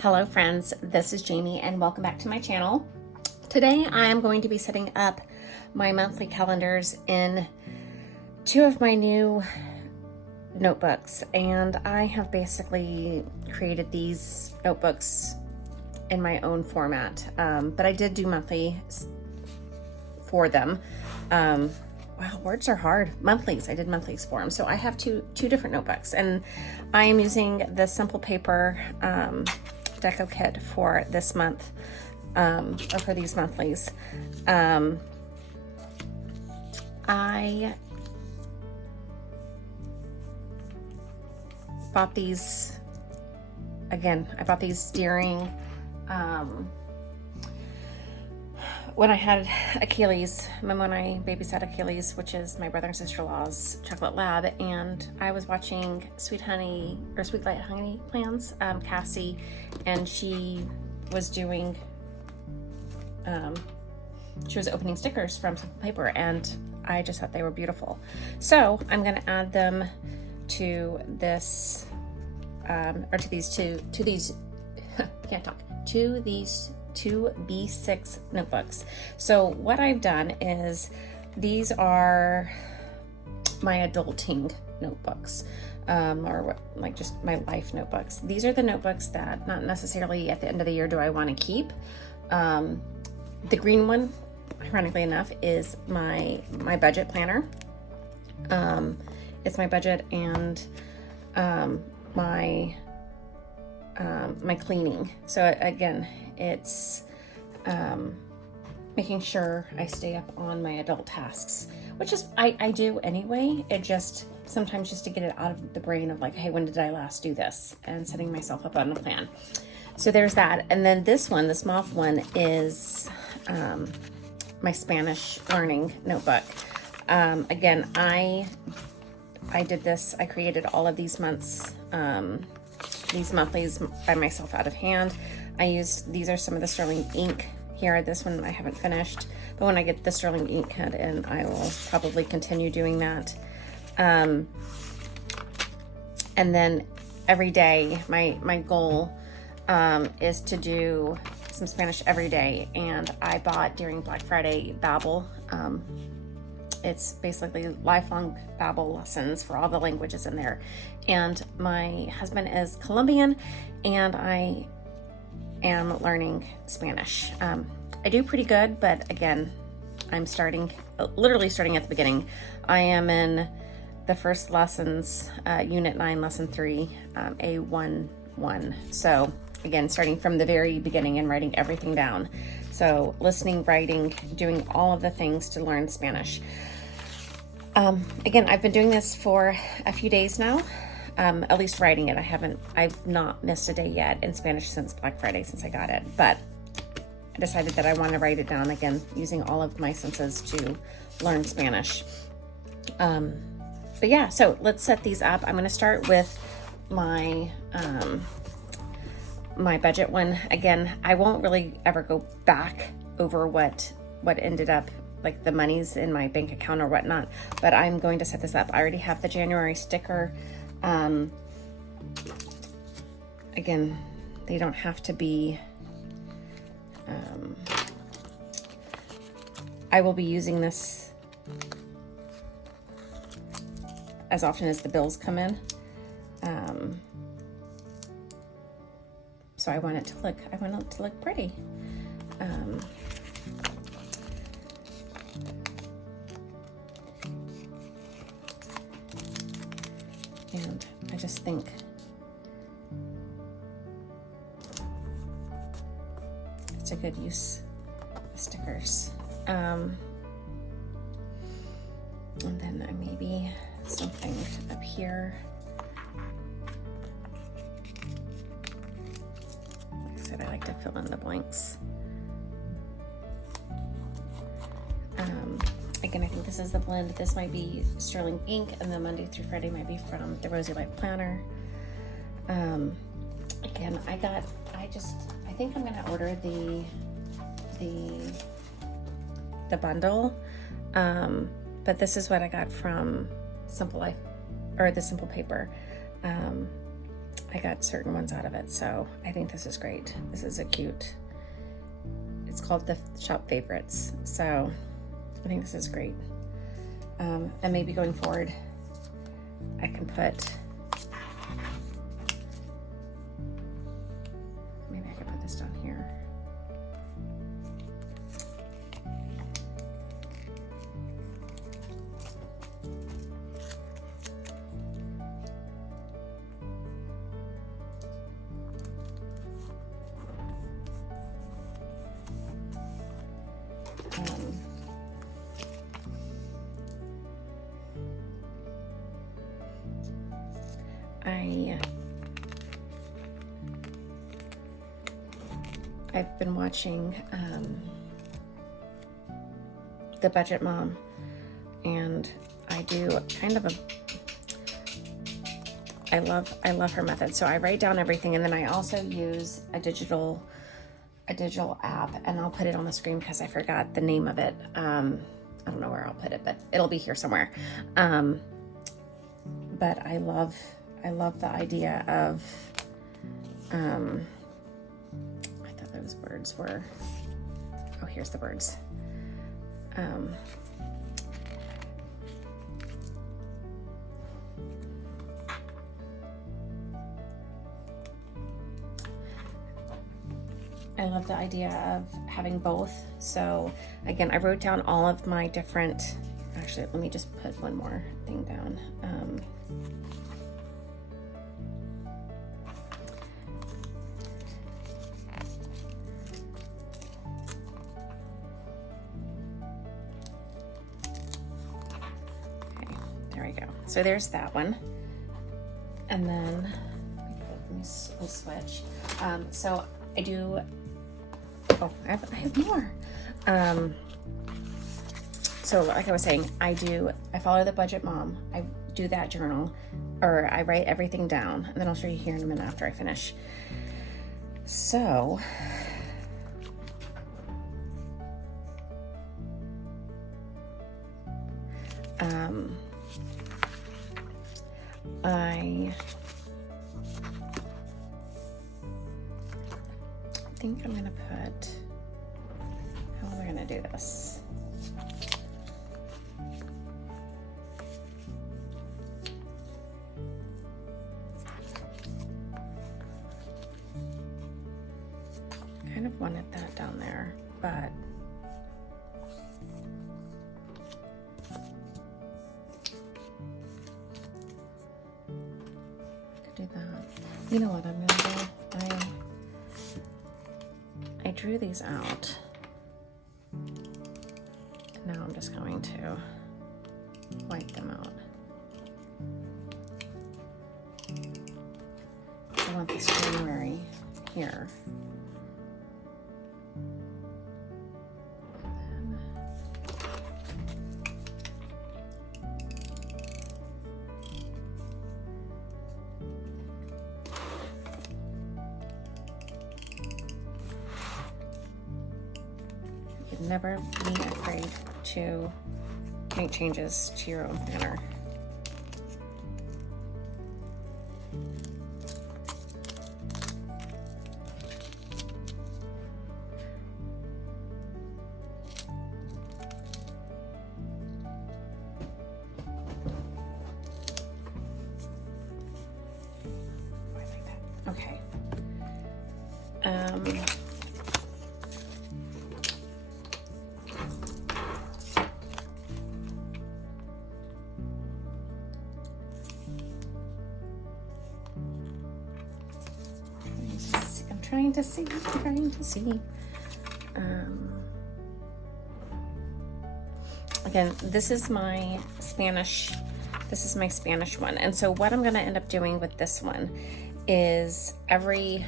Hello friends, this is Jamie and welcome back to my channel. Today I am going to be setting up my monthly calendars in two of my new notebooks, and I have basically created these notebooks in my own format, but I did do monthly for them. Wow, words are hard. Monthlies. I did monthlies for them. So I have two different notebooks, and I am using the Simple Paper Deco Kit for this month, or for these monthlies. I bought these, again, I bought these during when I had Achilles, when I babysat Achilles, which is my brother and sister-in-law's chocolate lab, and I was watching Sweet Light Honey Plans, Cassie, and she was doing, she was opening stickers from Simple Paper, and I just thought they were beautiful. So I'm gonna add them to this, or to these can't talk, to these two B6 notebooks. So what I've done is, these are my adulting notebooks, or like just my life notebooks. These are the notebooks that not necessarily at the end of the year do I want to keep. The green one, ironically enough, is my budget planner. It's my budget and my cleaning. So again, it's making sure I stay up on my adult tasks, which is I do anyway. It just sometimes, just to get it out of the brain of like, hey, when did I last do this, and setting myself up on a plan. So there's that. And then this one, this mauve one, is my Spanish learning notebook. Again, I did this, I created all of these months, these monthlies by myself out of hand. These are some of the Sterling ink here. This one I haven't finished, but when I get the Sterling ink cut in, I will probably continue doing that. And then every day, my goal is to do some Spanish every day. And I bought during Black Friday Babbel. It's basically lifelong Babbel lessons for all the languages in there. And my husband is Colombian, and I am learning Spanish. I do pretty good, but again, I'm literally starting at the beginning. I am in the first lessons, Unit 9, Lesson 3, A1-1. So again, starting from the very beginning and writing everything down. So listening, writing, doing all of the things to learn Spanish. Again, I've been doing this for a few days now, at least writing it. I've not missed a day yet in Spanish since Black Friday, since I got it, but I decided that I want to write it down again, using all of my senses to learn Spanish. But yeah, so let's set these up. I'm going to start with my, my budget one. Again, I won't really ever go back over what ended up, like the monies in my bank account or whatnot, but I'm going to set this up. I already have the January sticker. Again, they don't have to be, I will be using this as often as the bills come in. So I want it to look pretty. And I just think it's a good use of stickers. And then maybe something up here. Like I said, I like to fill in the blanks. Again, I think this is the blend. This might be Sterling ink, and then Monday through Friday might be from the Rosy Life Planner. Again, I think I'm gonna order the bundle, but this is what I got from Simple Life, or the Simple Paper. I got certain ones out of it, so I think this is great. This is a cute, it's called the Shop Favorites, so I think this is great. And maybe going forward, I can put, maybe I can put this down here. I've been watching The Budget Mom, and I do kind of I love her method. So I write down everything, and then I also use a digital app, and I'll put it on the screen because I forgot the name of it. I don't know where I'll put it, but it'll be here somewhere. But I love the idea of I thought those words were, oh, here's the words. I love the idea of having both. So again, I wrote down all of my different, actually, let me just put one more thing down. Okay, there we go. So there's that one. And then, we'll switch. So I do, oh, I have more. So like I was saying, I follow the Budget Mom. I do that journal, or I write everything down, and then I'll show you here in a minute after I finish. So, I think I'm gonna put, how am I gonna do this? Kind of wanted that down there, but could do that. You know what I'm gonna do? I drew these out. Now I'm just going to wipe them out. I want this January here. Never be afraid to make changes to your own planner. Okay. I'm trying to see. Again, this is my Spanish one. And so what I'm going to end up doing with this one is every,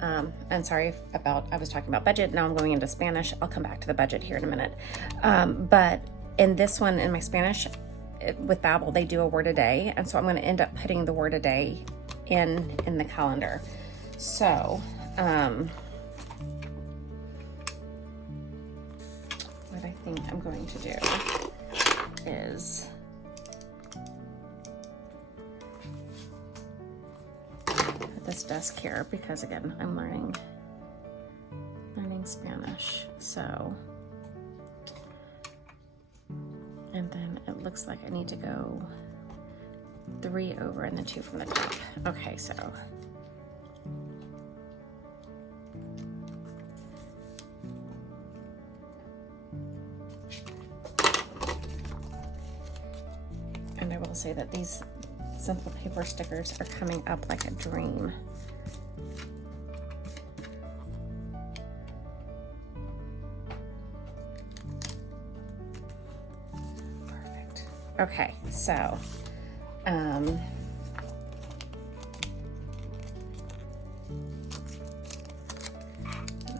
and sorry about, I was talking about budget. Now I'm going into Spanish. I'll come back to the budget here in a minute. But in this one, in my Spanish, with Babbel, they do a word a day. And so I'm going to end up putting the word a day in the calendar. So, what I think I'm going to do is put this desk here because again, I'm learning Spanish. So, and then it looks like I need to go 3 over and then 2 from the top. Okay, so and I will say that these Simple Paper stickers are coming up like a dream. Perfect. Okay, so I'll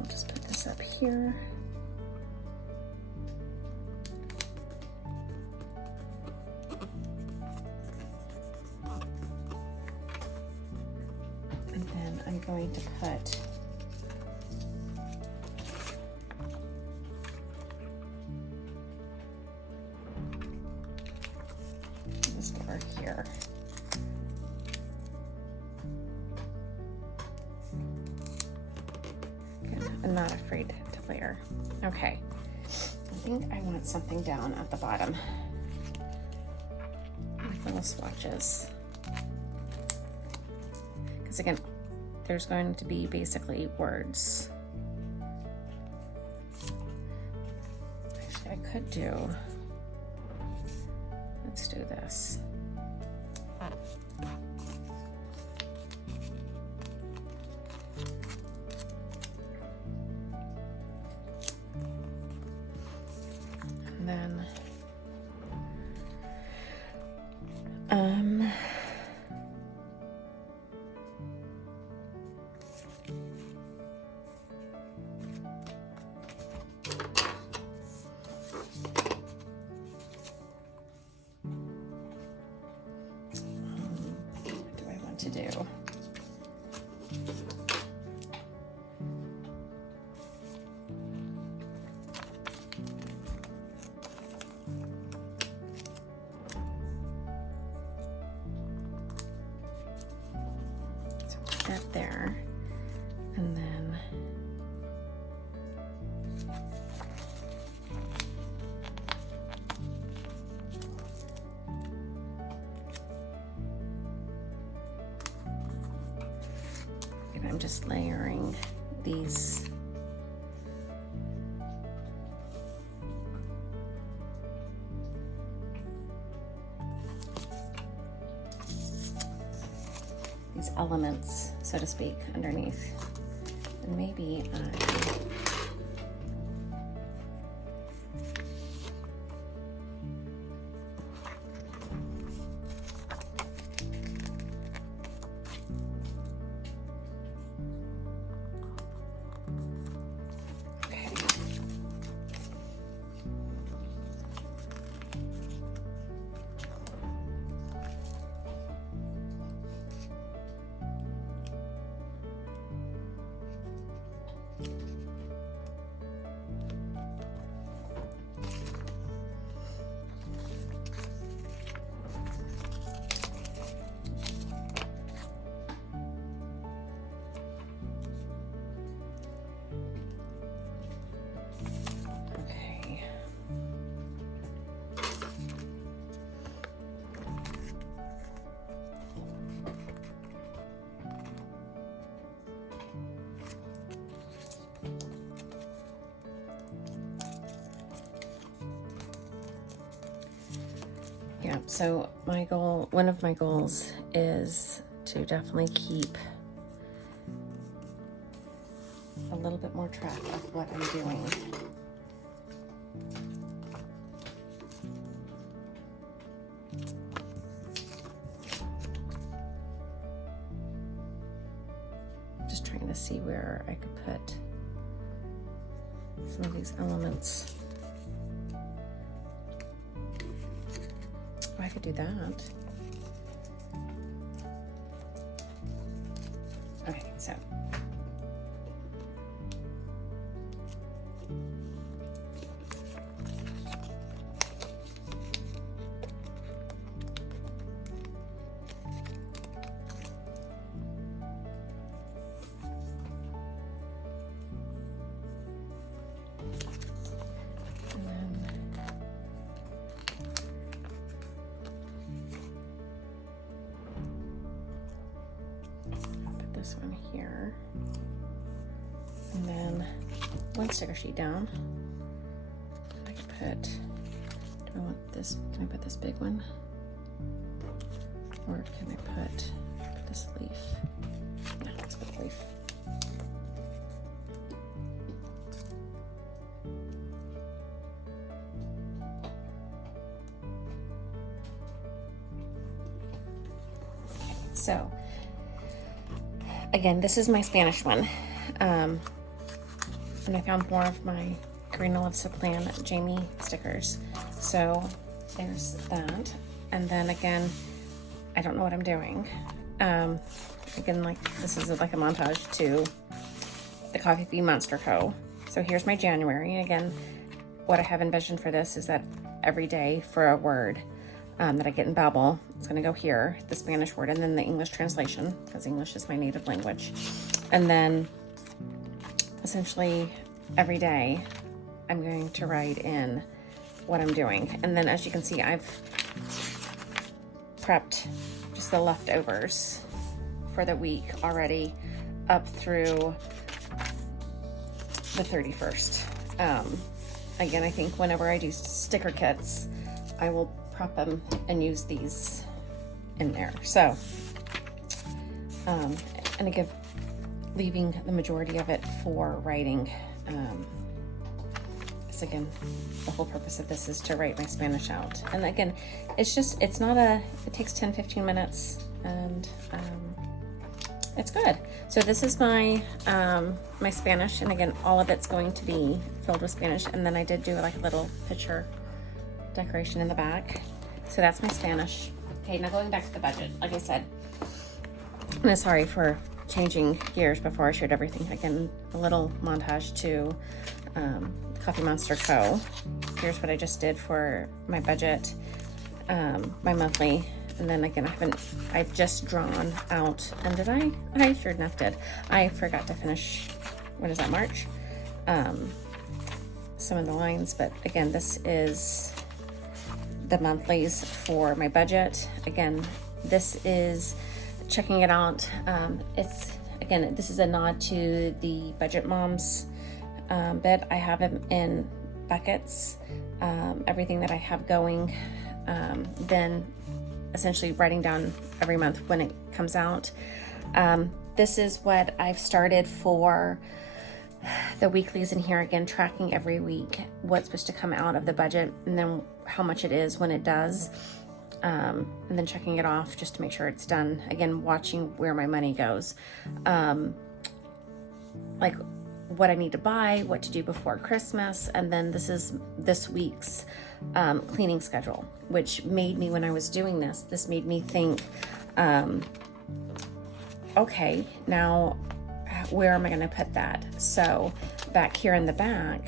just put this up here. And then I'm going to put this over here. Again, I'm not afraid to layer. Okay, I think I want something down at the bottom with little swatches. Because again, there's going to be basically words. Actually, I could do, let's do this. And then, what do I want to do? So put that there, and then and I'm just layering these elements, so to speak, underneath. And maybe yeah, so my goal, one of my goals is to definitely keep a little bit more track of what I'm doing. Just trying to see where I could put some of these elements. I could do that. Okay, so. this one here. And then one sticker sheet down. I can put, do I want this, can I put this big one? Or can I put this leaf? No, let's put the leaf. So, again, this is my Spanish one. And I found more of my Green Alexa Plan Jamie stickers. So, there's that. And then again, I don't know what I'm doing. Again, like, this is like a montage to the Coffee Bean Monster Co. So here's my January. Again, what I have envisioned for this is that every day for a word that I get in Babbel, it's going to go here, the Spanish word, and then the English translation, because English is my native language. And then essentially every day I'm going to write in what I'm doing. And then as you can see, I've prepped just the leftovers for the week already up through the 31st. Again, I think whenever I do sticker kits, I will prep them and use these in there. So, and again, leaving the majority of it for writing. So again, the whole purpose of this is to write my Spanish out. And again, it's just, it's not a, it takes 10-15 minutes and it's good. So this is my my Spanish, and again, all of it's going to be filled with Spanish. And then I did do like a little picture decoration in the back. So that's my Spanish. Okay, now going back to the budget, like I said, I'm sorry for changing gears before I showed everything. Again, a little montage to Coffee Monster Co. Here's what I just did for my budget, my monthly, and then again, I've just drawn out, and did I sure enough did. I forgot to finish, what is that, March? Some of the lines, but again, this is the monthlies for my budget. Again, this is checking it out. Again, this is a nod to the Budget Moms bit. I have them in buckets, everything that I have going, then essentially writing down every month when it comes out. This is what I've started for the weeklies in here. Again, tracking every week what's supposed to come out of the budget, and then how much it is when it does, and then checking it off just to make sure it's done. Again, watching where my money goes, like what I need to buy, what to do before Christmas, and then this is this week's cleaning schedule, which made me, when I was doing this made me think, okay, now where am I going to put that? So back here in the back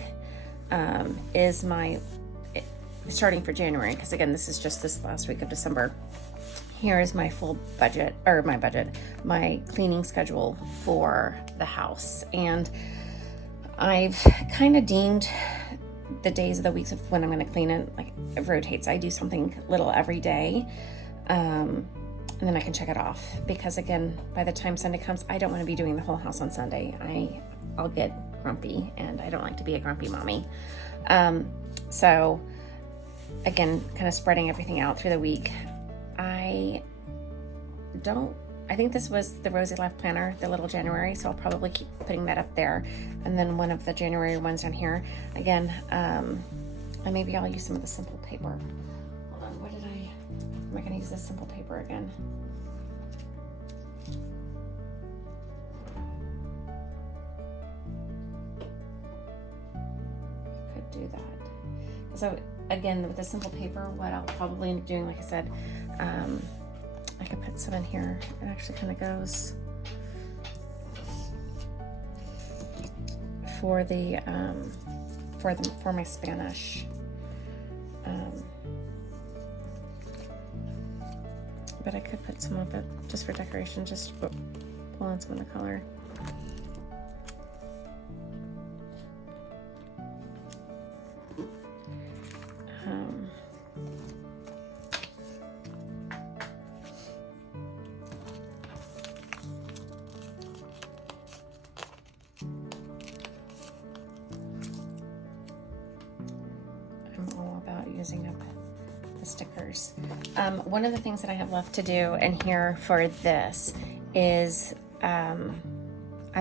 is my, starting for January, because again, this is just this last week of December. Here is my full budget, or my cleaning schedule for the house. And I've kind of deemed the days of the weeks of when I'm going to clean it, like it rotates. I do something little every day, and then I can check it off, because again, by the time Sunday comes, I don't want to be doing the whole house on Sunday. I'll get grumpy, and I don't like to be a grumpy mommy. So again, kind of spreading everything out through the week. I think this was the Rosy Life Planner, the little January, so I'll probably keep putting that up there. And then one of the January ones down here. Again, and maybe I'll use some of the simple paper. Hold on, am I gonna use this simple paper again? Could do that. So again, with the simple paper, what I'll probably end up doing, like I said, I could put some in here. It actually kind of goes for the for my Spanish. But I could put some of it just for decoration, just pull in some of the color. using up the stickers. One of the things that I have left to do in here for this is, I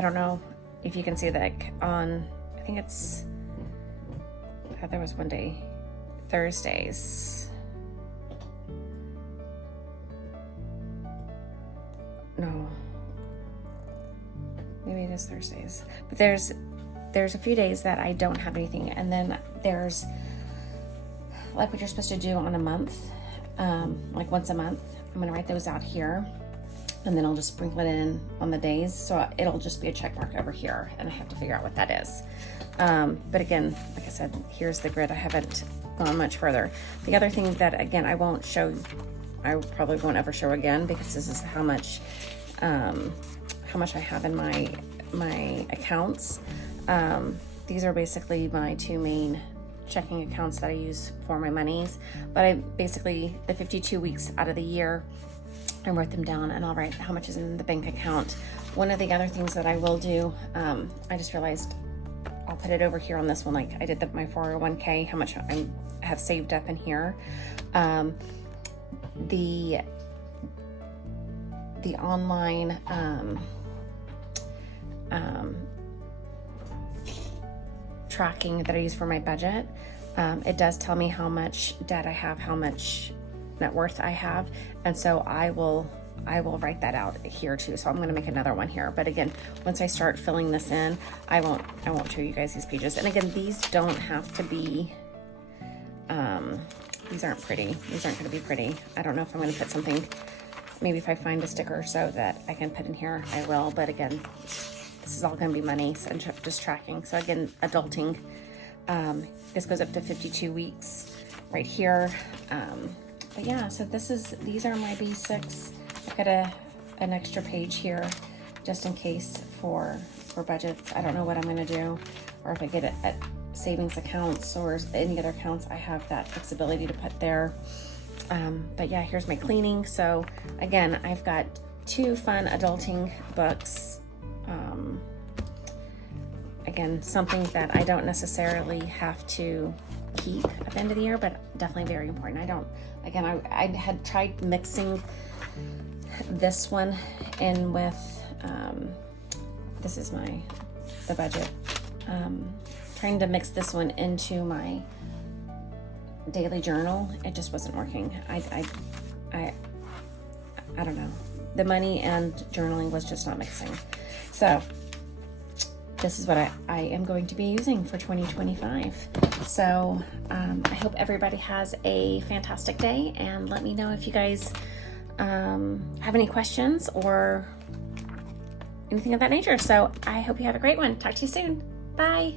don't know if you can see that on, I think it's, there was one day, Thursdays. No, maybe it is Thursdays, but there's a few days that I don't have anything, and then there's like what you're supposed to do on a month, like once a month. I'm gonna write those out here, and then I'll just sprinkle it in on the days, so it'll just be a check mark over here, and I have to figure out what that is. But again, like I said, here's the grid. I haven't gone much further. The other thing that, again, I won't show, I probably won't ever show again, because this is how much I have in my accounts. These are basically my two main checking accounts that I use for my monies, but I basically, the 52 weeks out of the year, I wrote them down, and I'll write how much is in the bank account. One of the other things that I will do, I just realized I'll put it over here on this one, like I did my 401k, how much I have saved up in here. The online tracking that I use for my budget, it does tell me how much debt I have, how much net worth I have, and so I will write that out here too. So I'm going to make another one here, but again, once I start filling this in, I won't show you guys these pages. And again, these don't have to be, these aren't pretty. These aren't going to be pretty. I don't know if I'm going to put something, maybe if I find a sticker so that I can put in here, I will. But again, this is all going to be money, so I'm just tracking. So again, adulting, this goes up to 52 weeks right here. But yeah, so these are my basics. I've got an extra page here just in case for budgets. I don't know what I'm going to do, or if I get it at savings accounts or any other accounts, I have that flexibility to put there. But yeah, here's my cleaning. So again, I've got 2 fun adulting books. Again, something that I don't necessarily have to keep at the end of the year, but definitely very important. I had tried mixing this one in with, this is the budget, trying to mix this one into my daily journal. It just wasn't working. I don't know. The money and journaling was just not mixing. So this is what I am going to be using for 2025. So I hope everybody has a fantastic day, and let me know if you guys have any questions or anything of that nature. So I hope you have a great one. Talk to you soon. Bye.